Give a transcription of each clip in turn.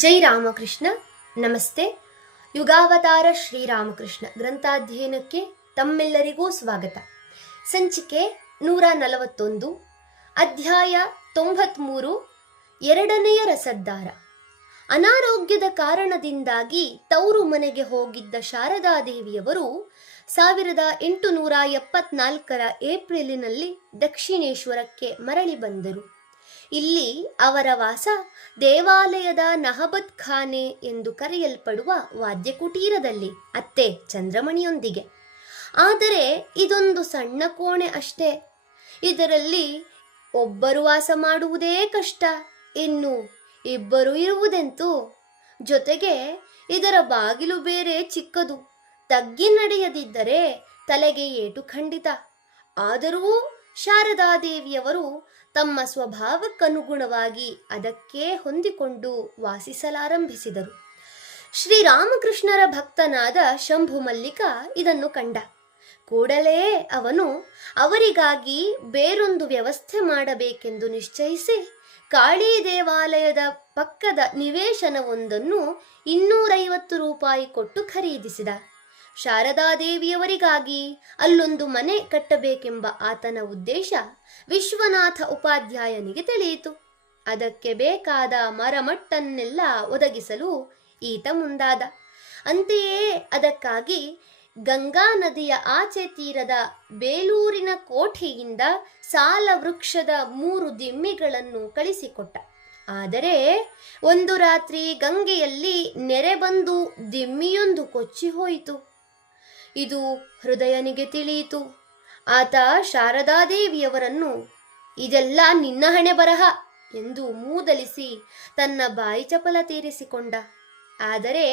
ಜೈ ರಾಮಕೃಷ್ಣ. ನಮಸ್ತೆ. ಯುಗಾವತಾರ ಶ್ರೀರಾಮಕೃಷ್ಣ ಗ್ರಂಥಾಧ್ಯಯನಕ್ಕೆ ತಮ್ಮೆಲ್ಲರಿಗೂ ಸ್ವಾಗತ. ಸಂಚಿಕೆ 141, ಅಧ್ಯಾಯ 93, ಎರಡನೆಯ ರಸದ್ದಾರ. ಅನಾರೋಗ್ಯದ ಕಾರಣದಿಂದಾಗಿ ತವರು ಮನೆಗೆ ಹೋಗಿದ್ದ ಶಾರದಾದೇವಿಯವರು 1874 ಏಪ್ರಿಲಿನಲ್ಲಿ ದಕ್ಷಿಣೇಶ್ವರಕ್ಕೆ ಮರಳಿ ಬಂದರು. ಇಲ್ಲಿ ಅವರ ವಾಸ ದೇವಾಲಯದ ನಹಬತ್ ಖಾನೆ ಎಂದು ಕರೆಯಲ್ಪಡುವ ವಾದ್ಯಕುಟೀರದಲ್ಲಿ ಅತ್ತೆ ಚಂದ್ರಮಣಿಯೊಂದಿಗೆ. ಆದರೆ ಇದೊಂದು ಸಣ್ಣ ಕೋಣೆ ಅಷ್ಟೇ. ಇದರಲ್ಲಿ ಒಬ್ಬರು ವಾಸ ಮಾಡುವುದೇ ಕಷ್ಟ, ಇನ್ನು ಇಬ್ಬರು ಇರುವುದೆಂತೂ. ಜೊತೆಗೆ ಇದರ ಬಾಗಿಲು ಬೇರೆ ಚಿಕ್ಕದು. ತಗ್ಗಿ ನಡೆಯದಿದ್ದರೆ ತಲೆಗೆ ಏಟು ಖಂಡಿತ. ಆದರೂ ಶಾರದಾದೇವಿಯವರು ತಮ್ಮ ಸ್ವಭಾವಕ್ಕನುಗುಣವಾಗಿ ಅದಕ್ಕೆ ಹೊಂದಿಕೊಂಡು ವಾಸಿಸಲಾರಂಭಿಸಿದರು. ಶ್ರೀರಾಮಕೃಷ್ಣರ ಭಕ್ತನಾದ ಶಂಭು ಮಲ್ಲಿಕ ಇದನ್ನು ಕಂಡ ಕೂಡಲೇ ಅವನು ಅವರಿಗಾಗಿ ಬೇರೊಂದು ವ್ಯವಸ್ಥೆ ಮಾಡಬೇಕೆಂದು ನಿಶ್ಚಯಿಸಿ ಕಾಳಿ ದೇವಾಲಯದ ಪಕ್ಕದ ನಿವೇಶನವೊಂದನ್ನು 250 ರೂಪಾಯಿ ಕೊಟ್ಟು ಖರೀದಿಸಿದ. ಶಾರದಾದೇವಿಯವರಿಗಾಗಿ ಅಲ್ಲೊಂದು ಮನೆ ಕಟ್ಟಬೇಕೆಂಬ ಆತನ ಉದ್ದೇಶ ವಿಶ್ವನಾಥ ಉಪಾಧ್ಯಾಯನಿಗೆ ತಿಳಿಯಿತು. ಅದಕ್ಕೆ ಬೇಕಾದ ಮರಮಟ್ಟನ್ನೆಲ್ಲ ಒದಗಿಸಲು ಈತ ಮುಂದಾದ. ಅಂತೆಯೇ ಅದಕ್ಕಾಗಿ ಗಂಗಾ ನದಿಯ ಆಚೆ ತೀರದ ಬೇಲೂರಿನ ಕೋಠೆಯಿಂದ ಸಾಲ ವೃಕ್ಷದ 3 ದಿಮ್ಮಿಗಳನ್ನು ಕಳಿಸಿಕೊಟ್ಟ. ಆದರೆ ಒಂದು ರಾತ್ರಿ ಗಂಗೆಯಲ್ಲಿ ನೆರೆ ಬಂದು ದಿಮ್ಮಿಯೊಂದು ಕೊಚ್ಚಿ ಹೋಯಿತು. ಇದು ಹೃದಯನಿಗೆ ತಿಳಿಯಿತು. ಆತ ಶಾರದಾದೇವಿಯವರನ್ನು ಇದೆಲ್ಲ ನಿನ್ನ ಹಣೆ ಬರಹ ಎಂದು ಮೂದಲಿಸಿ ತನ್ನ ಬಾಯಿ ಚಪಲ ತೀರಿಸಿಕೊಂಡ. ಆದರೆ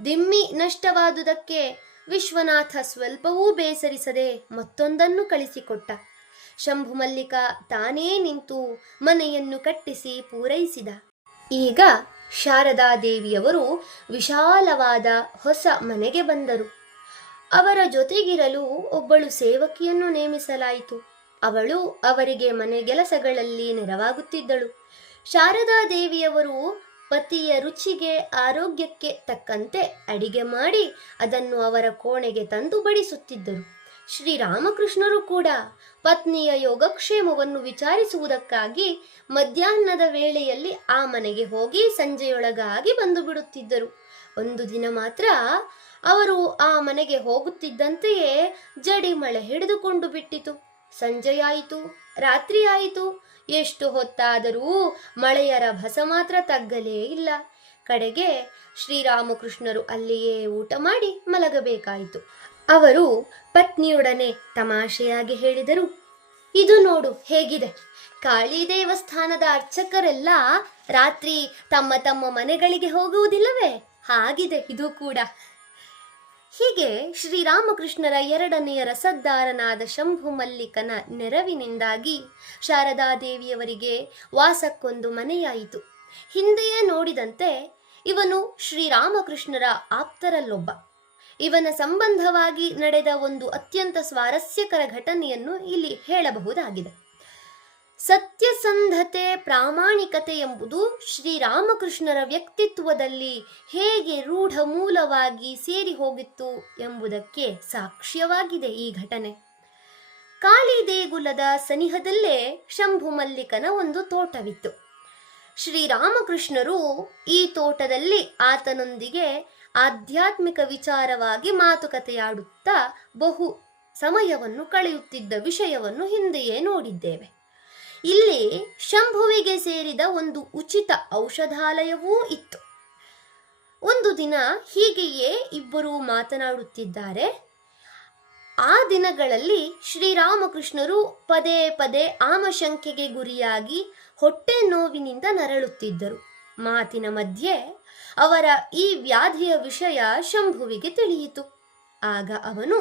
ದಿಮ್ಮಿ ನಷ್ಟವಾದುದಕ್ಕೆ ವಿಶ್ವನಾಥ ಸ್ವಲ್ಪವೂ ಬೇಸರಿಸದೆ ಮತ್ತೊಂದನ್ನು ಕಳಿಸಿಕೊಟ್ಟ. ಶಂಭು ಮಲ್ಲಿಕ ತಾನೇ ನಿಂತು ಮನೆಯನ್ನು ಕಟ್ಟಿಸಿ ಪೂರೈಸಿದ. ಈಗ ಶಾರದಾದೇವಿಯವರು ವಿಶಾಲವಾದ ಹೊಸ ಮನೆಗೆ ಬಂದರು. ಅವರ ಜೊತೆಗಿರಲು ಒಬ್ಬಳು ಸೇವಕಿಯನ್ನು ನೇಮಿಸಲಾಯಿತು. ಅವಳು ಅವರಿಗೆ ಮನೆಗೆಲಸಗಳಲ್ಲಿ ನೆರವಾಗುತ್ತಿದ್ದಳು. ಶಾರದಾದೇವಿಯವರು ಪತಿಯ ರುಚಿಗೆ ಆರೋಗ್ಯಕ್ಕೆ ತಕ್ಕಂತೆ ಅಡಿಗೆ ಮಾಡಿ ಅದನ್ನು ಅವರ ಕೋಣೆಗೆ ತಂದು ಬಡಿಸುತ್ತಿದ್ದರು. ಶ್ರೀರಾಮಕೃಷ್ಣರು ಕೂಡ ಪತ್ನಿಯ ಯೋಗಕ್ಷೇಮವನ್ನು ವಿಚಾರಿಸುವುದಕ್ಕಾಗಿ ಮಧ್ಯಾಹ್ನದ ವೇಳೆಯಲ್ಲಿ ಆ ಮನೆಗೆ ಹೋಗಿ ಸಂಜೆಯೊಳಗಾಗಿ ಬಂದು ಬಿಡುತ್ತಿದ್ದರು. ಒಂದು ದಿನ ಮಾತ್ರ ಅವರು ಆ ಮನೆಗೆ ಹೋಗುತ್ತಿದ್ದಂತೆಯೇ ಜಡಿ ಮಳೆ ಹಿಡಿದುಕೊಂಡು ಬಿಟ್ಟಿತು. ಸಂಜೆಯಾಯಿತು, ರಾತ್ರಿಯಾಯಿತು. ಎಷ್ಟು ಹೊತ್ತಾದರೂ ಮಳೆಯ ರಭಸ ಮಾತ್ರ ತಗ್ಗಲೇ ಇಲ್ಲ. ಕಡೆಗೆ ಶ್ರೀರಾಮಕೃಷ್ಣರು ಅಲ್ಲಿಯೇ ಊಟ ಮಾಡಿ ಮಲಗಬೇಕಾಯಿತು. ಅವರು ಪತ್ನಿಯೊಡನೆ ತಮಾಷೆಯಾಗಿ ಹೇಳಿದರು, ಇದು ನೋಡು ಹೇಗಿದೆ. ಕಾಳಿ ದೇವಸ್ಥಾನದ ಅರ್ಚಕರೆಲ್ಲ ರಾತ್ರಿ ತಮ್ಮ ತಮ್ಮ ಮನೆಗಳಿಗೆ ಹೋಗುವುದಿಲ್ಲವೇ? ಹಾಗಿದೆ ಇದು ಕೂಡ. ಹೀಗೆ ಶ್ರೀರಾಮಕೃಷ್ಣರ ಎರಡನೆಯ ರಸದ್ದಾರನಾದ ಶಂಭು ಮಲ್ಲಿಕನ ನೆರವಿನಿಂದಾಗಿ ಶಾರದಾದೇವಿಯವರಿಗೆ ವಾಸಕ್ಕೊಂದು ಮನೆಯಾಯಿತು. ಹಿಂದೆಯೇ ನೋಡಿದಂತೆ ಇವನು ಶ್ರೀರಾಮಕೃಷ್ಣರ ಆಪ್ತರಲ್ಲೊಬ್ಬ. ಇವನ ಸಂಬಂಧವಾಗಿ ನಡೆದ ಒಂದು ಅತ್ಯಂತ ಸ್ವಾರಸ್ಯಕರ ಘಟನೆಯನ್ನು ಇಲ್ಲಿ ಹೇಳಬಹುದಾಗಿದೆ. ಸತ್ಯಸಂಧತೆ, ಪ್ರಾಮಾಣಿಕತೆ ಎಂಬುದು ಶ್ರೀರಾಮಕೃಷ್ಣರ ವ್ಯಕ್ತಿತ್ವದಲ್ಲಿ ಹೇಗೆ ರೂಢ ಮೂಲವಾಗಿ ಸೇರಿ ಹೋಗಿತ್ತು ಎಂಬುದಕ್ಕೆ ಸಾಕ್ಷ್ಯವಾಗಿದೆ ಈ ಘಟನೆ. ಕಾಳಿ ದೇಗುಲದ ಸನಿಹದಲ್ಲೇ ಶಂಭು ಮಲ್ಲಿಕನ ಒಂದು ತೋಟವಿತ್ತು. ಶ್ರೀರಾಮಕೃಷ್ಣರು ಈ ತೋಟದಲ್ಲಿ ಆತನೊಂದಿಗೆ ಆಧ್ಯಾತ್ಮಿಕ ವಿಚಾರವಾಗಿ ಮಾತುಕತೆಯಾಡುತ್ತಾ ಬಹು ಸಮಯವನ್ನು ಕಳೆಯುತ್ತಿದ್ದ ವಿಷಯವನ್ನು ಹಿಂದೆಯೇ ನೋಡಿದ್ದೇವೆ. ಇಲ್ಲಿ ಶಂಭುವಿಗೆ ಸೇರಿದ ಒಂದು ಉಚಿತ ಔಷಧಾಲಯವೂ ಇತ್ತು. ಒಂದು ದಿನ ಹೀಗೆಯೇ ಇಬ್ಬರು ಮಾತನಾಡುತ್ತಿದ್ದಾರೆ. ಆ ದಿನಗಳಲ್ಲಿ ಶ್ರೀರಾಮಕೃಷ್ಣರು ಪದೇ ಪದೇ ಆಮಶಂಕೆಗೆ ಗುರಿಯಾಗಿ ಹೊಟ್ಟೆ ನೋವಿನಿಂದ ನರಳುತ್ತಿದ್ದರು. ಮಾತಿನ ಮಧ್ಯೆ ಅವರ ಈ ವ್ಯಾಧಿಯ ವಿಷಯ ಶಂಭುವಿಗೆ ತಿಳಿಯಿತು. ಆಗ ಅವನು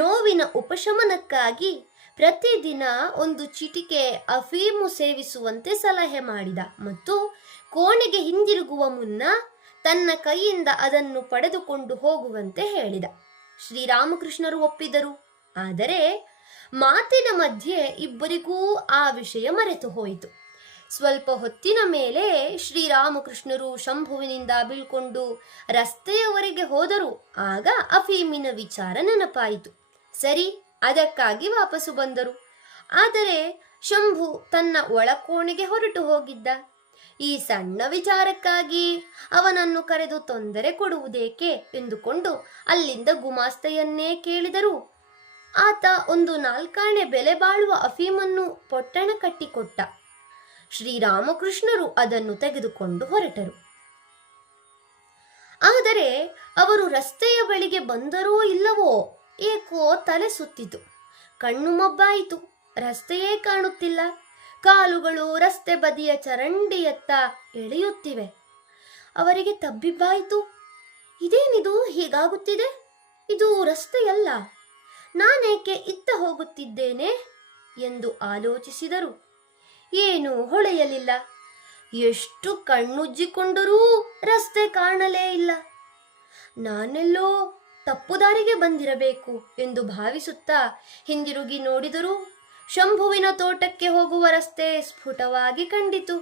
ನೋವಿನ ಉಪಶಮನಕ್ಕಾಗಿ ಪ್ರತಿದಿನ ಒಂದು ಚಿಟಿಕೆ ಅಫೀಮು ಸೇವಿಸುವಂತೆ ಸಲಹೆ ಮಾಡಿದ ಮತ್ತು ಕೋಣೆಗೆ ಹಿಂದಿರುಗುವ ಮುನ್ನ ತನ್ನ ಕೈಯಿಂದ ಅದನ್ನು ಪಡೆದುಕೊಂಡು ಹೋಗುವಂತೆ ಹೇಳಿದ. ಶ್ರೀರಾಮಕೃಷ್ಣರು ಒಪ್ಪಿದರು. ಆದರೆ ಮಾತಿನ ಮಧ್ಯೆ ಇಬ್ಬರಿಗೂ ಆ ವಿಷಯ ಮರೆತು ಹೋಯಿತು. ಸ್ವಲ್ಪ ಹೊತ್ತಿನ ಮೇಲೆ ಶ್ರೀರಾಮಕೃಷ್ಣರು ಶಂಭುವಿನಿಂದ ಬೀಳ್ಕೊಂಡು ರಸ್ತೆಯವರೆಗೆ ಹೋದರು. ಆಗ ಅಫೀಮಿನ ವಿಚಾರ ನೆನಪಾಯಿತು. ಸರಿ, ಅದಕ್ಕಾಗಿ ವಾಪಸ್ಸು ಬಂದರು. ಆದರೆ ಶಂಭು ತನ್ನ ಒಳಕೋಣೆಗೆ ಹೊರಟು ಹೋಗಿದ್ದ. ಈ ಸಣ್ಣ ವಿಚಾರಕ್ಕಾಗಿ ಅವನನ್ನು ಕರೆದು ತೊಂದರೆ ಕೊಡುವುದೇಕೆ ಎಂದುಕೊಂಡು ಅಲ್ಲಿಂದ ಗುಮಾಸ್ತೆಯನ್ನೇ ಕೇಳಿದರು. ಆತ ಒಂದು 4 ಬೆಲೆ ಬಾಳುವ ಅಫೀಮನ್ನು ಪೊಟ್ಟಣ ಕಟ್ಟಿಕೊಟ್ಟ. ಶ್ರೀರಾಮಕೃಷ್ಣರು ಅದನ್ನು ತೆಗೆದುಕೊಂಡು ಹೊರಟರು. ಆದರೆ ಅವರು ರಸ್ತೆಯ ಬಳಿಗೆ ಬಂದರೋ ಇಲ್ಲವೋ ಏಕೋ ತಲೆ ಸುತ್ತಿತು. ಕಣ್ಣು ಮೊಬ್ಬಾಯಿತು. ರಸ್ತೆಯೇ ಕಾಣುತ್ತಿಲ್ಲ. ಕಾಲುಗಳು ರಸ್ತೆ ಬದಿಯ ಚರಂಡಿಯತ್ತ ಎಳೆಯುತ್ತಿವೆ. ಅವರಿಗೆ ತಬ್ಬಿಬ್ಬಾಯಿತು. ಇದೇನಿದು ಹೀಗಾಗುತ್ತಿದೆ? ಇದು ರಸ್ತೆಯಲ್ಲ. ನಾನೇಕೆ ಇತ್ತ ಹೋಗುತ್ತಿದ್ದೇನೆ ಎಂದು ಆಲೋಚಿಸಿದರು. ಏನೂ ಹೊಳೆಯಲಿಲ್ಲ. ಎಷ್ಟು ಕಣ್ಣುಜ್ಜಿಕೊಂಡರೂ ರಸ್ತೆ ಕಾಣಲೇ ಇಲ್ಲ. ನಾನೆಲ್ಲೋ ತಪ್ಪು ದಾರಿಗೆ ಬಂದಿರಬೇಕು ಎಂದು ಭಾವಿಸುತ್ತಾ ಹಿಂದಿರುಗಿ ನೋಡಿದರೂ ಶಂಭುವಿನ ತೋಟಕ್ಕೆ ಹೋಗುವ ರಸ್ತೆ ಸ್ಫುಟವಾಗಿ ಕಂಡಿತು.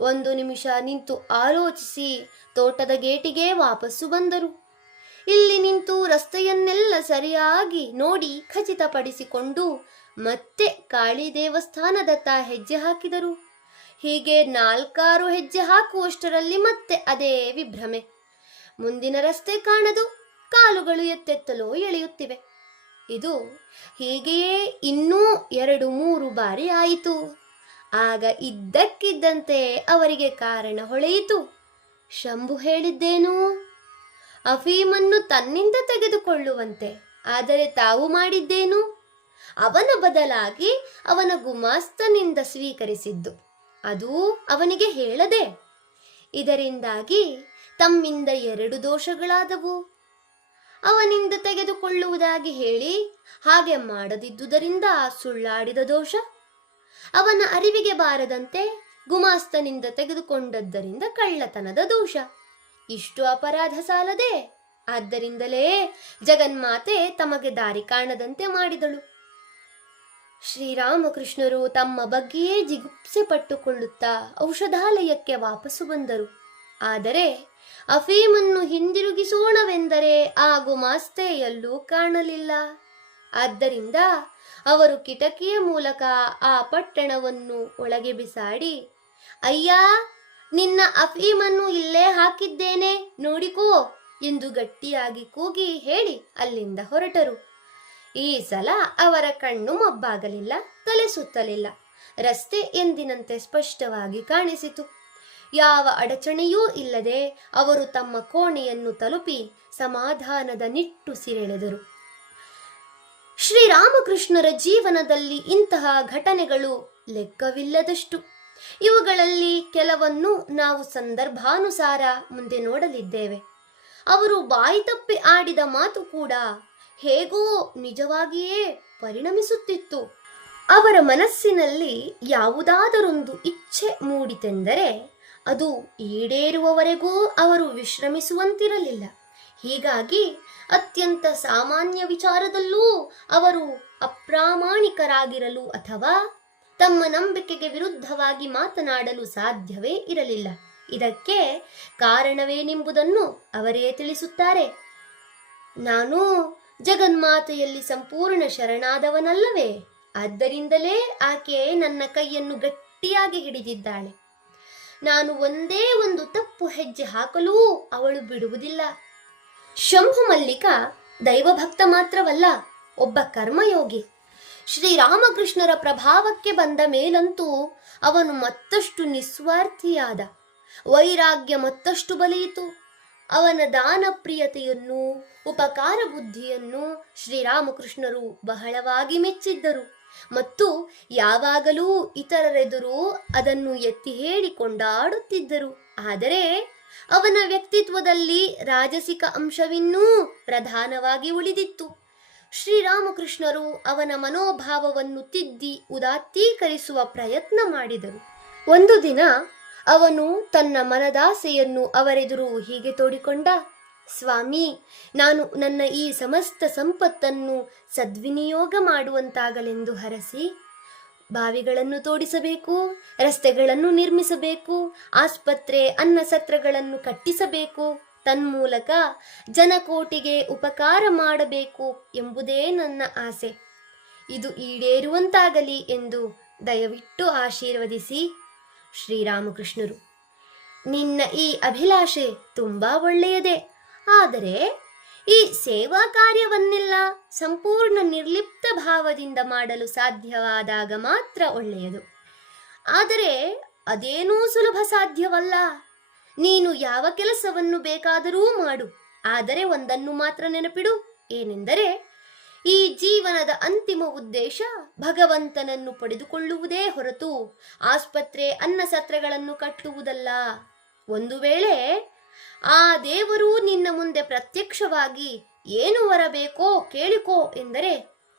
1 ನಿಮಿಷ ನಿಂತು ಆಲೋಚಿಸಿ ತೋಟದ ಗೇಟಿಗೆ ವಾಪಸ್ಸು ಬಂದರು. ಇಲ್ಲಿ ನಿಂತು ರಸ್ತೆಯನ್ನೆಲ್ಲ ಸರಿಯಾಗಿ ನೋಡಿ ಖಚಿತಪಡಿಸಿಕೊಂಡು ಮತ್ತೆ ಕಾಳಿ ದೇವಸ್ಥಾನದತ್ತ ಹೆಜ್ಜೆ ಹಾಕಿದರು. ಹೀಗೆ 4-6 ಹೆಜ್ಜೆ ಹಾಕುವಷ್ಟರಲ್ಲಿ ಮತ್ತೆ ಅದೇ ವಿಭ್ರಮೆ. ಮುಂದಿನ ರಸ್ತೆ ಕಾಣದು. ಕಾಲುಗಳು ಎತ್ತೆತ್ತಲೋ ಎಳೆಯುತ್ತಿವೆ. ಇದು ಹೀಗೆಯೇ ಇನ್ನೂ 2-3 ಬಾರಿ ಆಯಿತು. ಆಗ ಇದ್ದಕ್ಕಿದ್ದಂತೆ ಅವರಿಗೆ ಕಾರಣ ಹೊಳೆಯಿತು. ಶಂಭು ಹೇಳಿದ್ದೇನು? ಅಫೀಮನ್ನು ತನ್ನಿಂದ ತೆಗೆದುಕೊಳ್ಳುವಂತೆ. ಆದರೆ ತಾವು ಮಾಡಿದ್ದೇನು? ಅವನ ಬದಲಾಗಿ ಅವನ ಗುಮಾಸ್ತನಿಂದ ಸ್ವೀಕರಿಸಿದ್ದು. ಅದು ಅವನಿಗೆ ಹೇಳದೆ. ಇದರಿಂದಾಗಿ ತಮ್ಮಿಂದ 2 ದೋಷಗಳಾದವು. ಅವನಿಂದ ತೆಗೆದುಕೊಳ್ಳುವುದಾಗಿ ಹೇಳಿ ಹಾಗೆ ಮಾಡದಿದ್ದುದರಿಂದ ಸುಳ್ಳಾಡಿದ ದೋಷ, ಅವನ ಅರಿವಿಗೆ ಬಾರದಂತೆ ಗುಮಾಸ್ತನಿಂದ ತೆಗೆದುಕೊಂಡದ್ದರಿಂದ ಕಳ್ಳತನದ ದೋಷ. ಇಷ್ಟು ಅಪರಾಧ ಸಾಲದೆ. ಆದ್ದರಿಂದಲೇ ಜಗನ್ಮಾತೆ ತಮಗೆ ದಾರಿ ಕಾಣದಂತೆ ಮಾಡಿದಳು. ಶ್ರೀರಾಮಕೃಷ್ಣರು ತಮ್ಮ ಬಗ್ಗೆಯೇ ಜಿಗುಪ್ಸೆ ಪಟ್ಟುಕೊಳ್ಳುತ್ತಾ ಔಷಧಾಲಯಕ್ಕೆ ವಾಪಸ್ಸು ಬಂದರು. ಆದರೆ ಅಫೀಮನ್ನು ಹಿಂದಿರುಗಿಸೋಣವೆಂದರೆ ಆ ಗುಮಾಸ್ತೆ ಎಲ್ಲೂ ಕಾಣಲಿಲ್ಲ. ಆದ್ದರಿಂದ ಅವರು ಕಿಟಕಿಯ ಮೂಲಕ ಆ ಪಟ್ಟಣವನ್ನು ಒಳಗೆ ಬಿಸಾಡಿ, ಅಯ್ಯ, ನಿನ್ನ ಅಫೀಮನ್ನು ಇಲ್ಲೇ ಹಾಕಿದ್ದೇನೆ, ನೋಡಿಕೋ ಎಂದು ಗಟ್ಟಿಯಾಗಿ ಕೂಗಿ ಹೇಳಿ ಅಲ್ಲಿಂದ ಹೊರಟರು. ಈ ಸಲ ಅವರ ಕಣ್ಣು ಮೊಬ್ಬಾಗಲಿಲ್ಲ, ತಲೆ ಸುತ್ತಲಿಲ್ಲ. ರಸ್ತೆ ಎಂದಿನಂತೆ ಸ್ಪಷ್ಟವಾಗಿ ಕಾಣಿಸಿತು. ಯಾವ ಅಡಚಣೆಯೂ ಇಲ್ಲದೆ ಅವರು ತಮ್ಮ ಕೋಣೆಯನ್ನು ತಲುಪಿ ಸಮಾಧಾನದ ನಿಟ್ಟುಸಿರೆಳೆದರು. ಶ್ರೀರಾಮಕೃಷ್ಣರ ಜೀವನದಲ್ಲಿ ಇಂತಹ ಘಟನೆಗಳು ಲೆಕ್ಕವಿಲ್ಲದಷ್ಟು. ಇವುಗಳಲ್ಲಿ ಕೆಲವನ್ನು ನಾವು ಸಂದರ್ಭಾನುಸಾರ ಮುಂದೆ ನೋಡಲಿದ್ದೇವೆ. ಅವರು ಬಾಯಿ ತಪ್ಪಿ ಆಡಿದ ಮಾತು ಕೂಡ ಹೇಗೋ ನಿಜವಾಗಿಯೇ ಪರಿಣಮಿಸುತ್ತಿತ್ತು. ಅವರ ಮನಸ್ಸಿನಲ್ಲಿ ಯಾವುದಾದರೊಂದು ಇಚ್ಛೆ ಮೂಡಿತೆಂದರೆ ಅದು ಈಡೇರುವವರೆಗೂ ಅವರು ವಿಶ್ರಮಿಸುವಂತಿರಲಿಲ್ಲ. ಹೀಗಾಗಿ ಅತ್ಯಂತ ಸಾಮಾನ್ಯ ವಿಚಾರದಲ್ಲೂ ಅವರು ಅಪ್ರಾಮಾಣಿಕರಾಗಿರಲು ಅಥವಾ ತಮ್ಮ ನಂಬಿಕೆಗೆ ವಿರುದ್ಧವಾಗಿ ಮಾತನಾಡಲು ಸಾಧ್ಯವೇ ಇರಲಿಲ್ಲ. ಇದಕ್ಕೆ ಕಾರಣವೇನೆಂಬುದನ್ನು ಅವರೇ ತಿಳಿಸುತ್ತಾರೆ. ನಾನು ಜಗನ್ಮಾತೆಯಲ್ಲಿ ಸಂಪೂರ್ಣ ಶರಣಾದವನಲ್ಲವೇ? ಆದ್ದರಿಂದಲೇ ಆಕೆ ನನ್ನ ಕೈಯನ್ನು ಗಟ್ಟಿಯಾಗಿ ಹಿಡಿದಿದ್ದಾಳೆ. ನಾನು ಒಂದೇ ಒಂದು ತಪ್ಪು ಹೆಜ್ಜೆ ಹಾಕಲೂ ಅವಳು ಬಿಡುವುದಿಲ್ಲ. ಶಂಭು ಮಲ್ಲಿಕ ದೈವಭಕ್ತ ಮಾತ್ರವಲ್ಲ, ಒಬ್ಬ ಕರ್ಮಯೋಗಿ. ಶ್ರೀರಾಮಕೃಷ್ಣರ ಪ್ರಭಾವಕ್ಕೆ ಬಂದ ಮೇಲಂತೂ ಅವನು ಮತ್ತಷ್ಟು ನಿಸ್ವಾರ್ಥಿಯಾದ. ವೈರಾಗ್ಯ ಮತ್ತಷ್ಟು ಬಲಿಯಿತು. ಅವನ ದಾನಪ್ರಿಯತೆಯನ್ನು, ಉಪಕಾರ ಬುದ್ಧಿಯನ್ನು ಶ್ರೀರಾಮಕೃಷ್ಣರು ಬಹಳವಾಗಿ ಮೆಚ್ಚಿದ್ದರು ಮತ್ತು ಯಾವಾಗಲೂ ಇತರರೆದುರು ಅದನ್ನು ಎತ್ತಿ ಹೇಳಿ ಕೊಂಡಾಡುತ್ತಿದ್ದರು. ಆದರೆ ಅವನ ವ್ಯಕ್ತಿತ್ವದಲ್ಲಿ ರಾಜಸಿಕ ಅಂಶವಿನ್ನೂ ಪ್ರಧಾನವಾಗಿ ಉಳಿದಿತ್ತು. ಶ್ರೀರಾಮಕೃಷ್ಣರು ಅವನ ಮನೋಭಾವವನ್ನು ತಿದ್ದಿ ಉದಾತ್ತೀಕರಿಸುವ ಪ್ರಯತ್ನ ಮಾಡಿದರು. ಒಂದು ದಿನ ಅವನು ತನ್ನ ಮನದಾಸೆಯನ್ನು ಅವರೆದುರು ಹೀಗೆ ತೋಡಿಕೊಂಡ: ಸ್ವಾಮಿ, ನಾನು ನನ್ನ ಈ ಸಮಸ್ತ ಸಂಪತ್ತನ್ನು ಸದ್ವಿನಿಯೋಗ ಮಾಡುವಂತಾಗಲೆಂದು ಹರಸಿ ಬಾವಿಗಳನ್ನು ತೋಡಿಸಬೇಕು, ರಸ್ತೆಗಳನ್ನು ನಿರ್ಮಿಸಬೇಕು, ಆಸ್ಪತ್ರೆ ಅನ್ನಸತ್ರಗಳನ್ನು ಕಟ್ಟಿಸಬೇಕು, ತನ್ಮೂಲಕ ಜನಕೋಟಿಗೆ ಉಪಕಾರ ಮಾಡಬೇಕು ಎಂಬುದೇ ನನ್ನ ಆಸೆ. ಇದು ಈಡೇರುವಂತಾಗಲಿ ಎಂದು ದಯವಿಟ್ಟು ಆಶೀರ್ವದಿಸಿ. ಶ್ರೀರಾಮಕೃಷ್ಣರು: ನಿನ್ನ ಈ ಅಭಿಲಾಷೆ ತುಂಬಾ ಒಳ್ಳೆಯದೇ, ಆದರೆ ಈ ಸೇವಾ ಕಾರ್ಯವನ್ನೆಲ್ಲ ಸಂಪೂರ್ಣ ನಿರ್ಲಿಪ್ತ ಭಾವದಿಂದ ಮಾಡಲು ಸಾಧ್ಯವಾದಾಗ ಮಾತ್ರ ಒಳ್ಳೆಯದು. ಆದರೆ ಅದೇನೂ ಸುಲಭ ಸಾಧ್ಯವಲ್ಲ. ನೀನು ಯಾವ ಕೆಲಸವನ್ನು ಬೇಕಾದರೂ ಮಾಡು, ಆದರೆ ಒಂದನ್ನು ಮಾತ್ರ ನೆನಪಿಡು, ಏನೆಂದರೆ ಈ ಜೀವನದ ಅಂತಿಮ ಉದ್ದೇಶ ಭಗವಂತನನ್ನು ಪಡೆದುಕೊಳ್ಳುವುದೇ ಹೊರತು ಆಸ್ಪತ್ರೆ ಅನ್ನಸತ್ರಗಳನ್ನು ಕಟ್ಟುವುದಲ್ಲ. ಒಂದು ವೇಳೆ ಆ ದೇವರು ನಿನ್ನ ಮುಂದೆ ಪ್ರತ್ಯಕ್ಷವಾಗಿ ಏನು ವರ ಬೇಕೋ ಕೇಳಿಕೋ ಎಂದರೆ,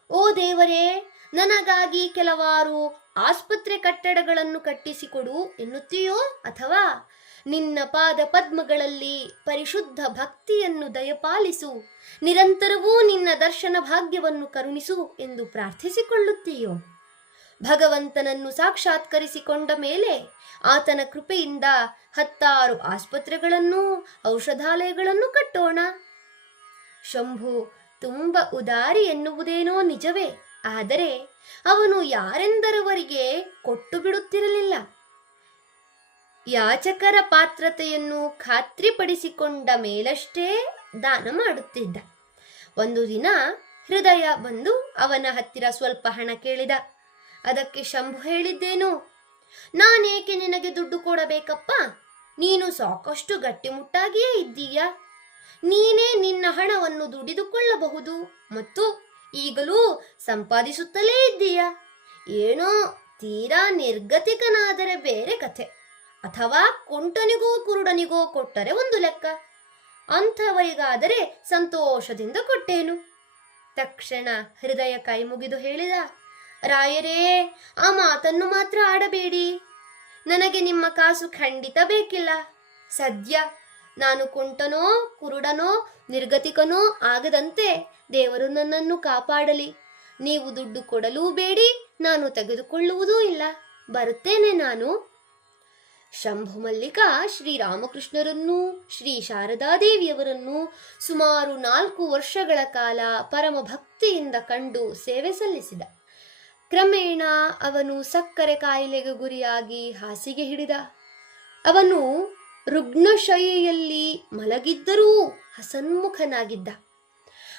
ಓ ದೇವರೇ, ನನಗಾಗಿ ಕೆಲವಾರು ಆಸ್ಪತ್ರೆ ಕಟ್ಟಡಗಳನ್ನು ಕಟ್ಟಿಸಿಕೊಡು ಎನ್ನುತ್ತೀಯೋ, ಅಥವಾ ನಿನ್ನ ಪಾದ ಪದ್ಮಗಳಲ್ಲಿ ಪರಿಶುದ್ಧ ಭಕ್ತಿಯನ್ನು ದಯಪಾಲಿಸು, ನಿರಂತರವೂ ನಿನ್ನ ದರ್ಶನ ಭಾಗ್ಯವನ್ನು ಕರುಣಿಸು ಎಂದು ಪ್ರಾರ್ಥಿಸಿಕೊಳ್ಳುತ್ತೀಯೋ? ಭಗವಂತನನ್ನು ಸಾಕ್ಷಾತ್ಕರಿಸಿಕೊಂಡ ಮೇಲೆ ಆತನ ಕೃಪೆಯಿಂದ 10 ಆಸ್ಪತ್ರೆಗಳನ್ನು ಔಷಧಾಲಯಗಳನ್ನು ಕಟ್ಟೋಣ. ಶಂಭು ತುಂಬ ಉದಾರಿ ಎನ್ನುವುದೇನೋ ನಿಜವೇ, ಆದರೆ ಅವನು ಯಾರೆಂದರವರಿಗೆ ಕೊಟ್ಟು ಬಿಡುತ್ತಿರಲಿಲ್ಲ. ಯಾಚಕರ ಪಾತ್ರತೆಯನ್ನು ಖಾತ್ರಿಪಡಿಸಿಕೊಂಡ ಮೇಲಷ್ಟೇ ದಾನ ಮಾಡುತ್ತಿದ್ದ. ಒಂದು ದಿನ ಹೃದಯ ಬಂದು ಅವನ ಹತ್ತಿರ ಸ್ವಲ್ಪ ಹಣ ಕೇಳಿದ. ಅದಕ್ಕೆ ಶಂಭು ಹೇಳಿದ್ದೇನು, ನಾನೇಕೆ ನಿನಗೆ ದುಡ್ಡು ಕೊಡಬೇಕಪ್ಪ, ನೀನು ಸಾಕಷ್ಟು ಗಟ್ಟಿಮುಟ್ಟಾಗಿಯೇ ಇದ್ದೀಯ, ನೀನೇ ನಿನ್ನ ಹಣವನ್ನು ದುಡಿದುಕೊಳ್ಳಬಹುದು ಮತ್ತು ಈಗಲೂ ಸಂಪಾದಿಸುತ್ತಲೇ ಇದ್ದೀಯ. ಏನೋ ತೀರಾ ನಿರ್ಗತಿಕನಾದರೆ ಬೇರೆ ಕಥೆ, ಅಥವಾ ಕುಂಟನಿಗೋ ಕುರುಡನಿಗೋ ಕೊಟ್ಟರೆ ಒಂದು ಲೆಕ್ಕ, ಅಂಥವರಿಗಾದರೆ ಸಂತೋಷದಿಂದ ಕೊಟ್ಟೇನು. ತಕ್ಷಣ ಹೃದಯ ಕೈ ಮುಗಿದು ಹೇಳಿದ, ರಾಯರೇ, ಆ ಮಾತನ್ನು ಮಾತ್ರ ಆಡಬೇಡಿ, ನನಗೆ ನಿಮ್ಮ ಕಾಸು ಖಂಡಿತ ಬೇಕಿಲ್ಲ. ಸದ್ಯ ನಾನು ಕುಂಟನೋ ಕುರುಡನೋ ನಿರ್ಗತಿಕನೋ ಆಗದಂತೆ ದೇವರು ನನ್ನನ್ನು ಕಾಪಾಡಲಿ. ನೀವು ದುಡ್ಡು ಕೊಡಲೂ ಬೇಡಿ, ನಾನು ತೆಗೆದುಕೊಳ್ಳುವುದೂ ಇಲ್ಲ, ಬರುತ್ತೇನೆ ನಾನು. ಶಂಭು ಮಲ್ಲಿಕ ಶ್ರೀರಾಮಕೃಷ್ಣರನ್ನು ಶ್ರೀ ಶಾರದಾದೇವಿಯವರನ್ನು ಸುಮಾರು 4 ವರ್ಷಗಳ ಕಾಲ ಪರಮ ಭಕ್ತಿಯಿಂದ ಕಂಡು ಸೇವೆ ಸಲ್ಲಿಸಿದ. ಕ್ರಮೇಣ ಅವನು ಸಕ್ಕರೆ ಕಾಯಿಲೆಗೆ ಗುರಿಯಾಗಿ ಹಾಸಿಗೆ ಹಿಡಿದ. ಅವನು ರುಗ್ಣಶಯ್ಯೆಯಲ್ಲಿ ಮಲಗಿದ್ದರೂ ಹಸನ್ಮುಖನಾಗಿದ್ದ.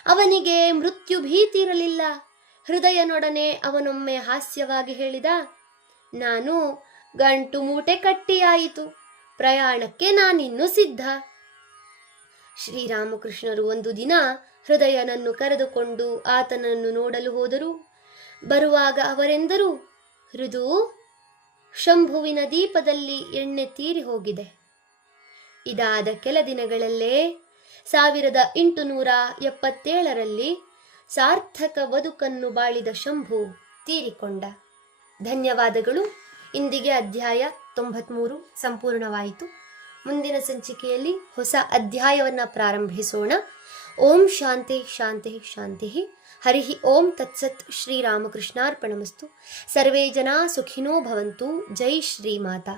ಅವನಿಗೆ ಮೃತ್ಯು ಭೀತಿ ಇರಲಿಲ್ಲ. ಹೃದಯನೊಡನೆ ಅವನೊಮ್ಮೆ ಹಾಸ್ಯವಾಗಿ ಹೇಳಿದ, ನಾನು ಗಂಟು ಮೂಟೆ ಕಟ್ಟಿಯಾಯಿತು, ಪ್ರಯಾಣಕ್ಕೆ ನಾನಿನ್ನು ಸಿದ್ಧ. ಶ್ರೀರಾಮಕೃಷ್ಣರು ಒಂದು ದಿನ ಹೃದಯನನ್ನು ಕರೆದುಕೊಂಡು ಆತನನ್ನು ನೋಡಲು ಹೋದರು. ಬರುವಾಗ ಅವರೆಂದರು, ಹೃದು, ಶಂಭುವಿನ ದೀಪದಲ್ಲಿ ಎಣ್ಣೆ ತೀರಿ ಹೋಗಿದೆ. ಇದಾದ ಕೆಲ ದಿನಗಳಲ್ಲೇ 1877ರಲ್ಲಿ ಸಾರ್ಥಕ ಬದುಕನ್ನು ಬಾಳಿದ ಶಂಭು ತೀರಿಕೊಂಡ. ಧನ್ಯವಾದಗಳು. ಇಂದಿಗೆ ಅಧ್ಯಾಯ 93 ಸಂಪೂರ್ಣವಾಯಿತು. ಮುಂದಿನ ಸಂಚಿಕೆಯಲ್ಲಿ ಹೊಸ ಅಧ್ಯಾಯವನ್ನು ಪ್ರಾರಂಭಿಸೋಣ. ಓಂ ಶಾಂತಿ ಶಾಂತಿ ಶಾಂತಿ. ಹರಿ ಓಂ ತತ್ಸತ್. ಶ್ರೀರಾಮಕೃಷ್ಣಾರ್ಪಣಮಸ್ತು. ಸರ್ವೇ ಜನಾ ಸುಖಿನೋ ಭವಂತು. ಜೈ ಶ್ರೀಮಾತಾ.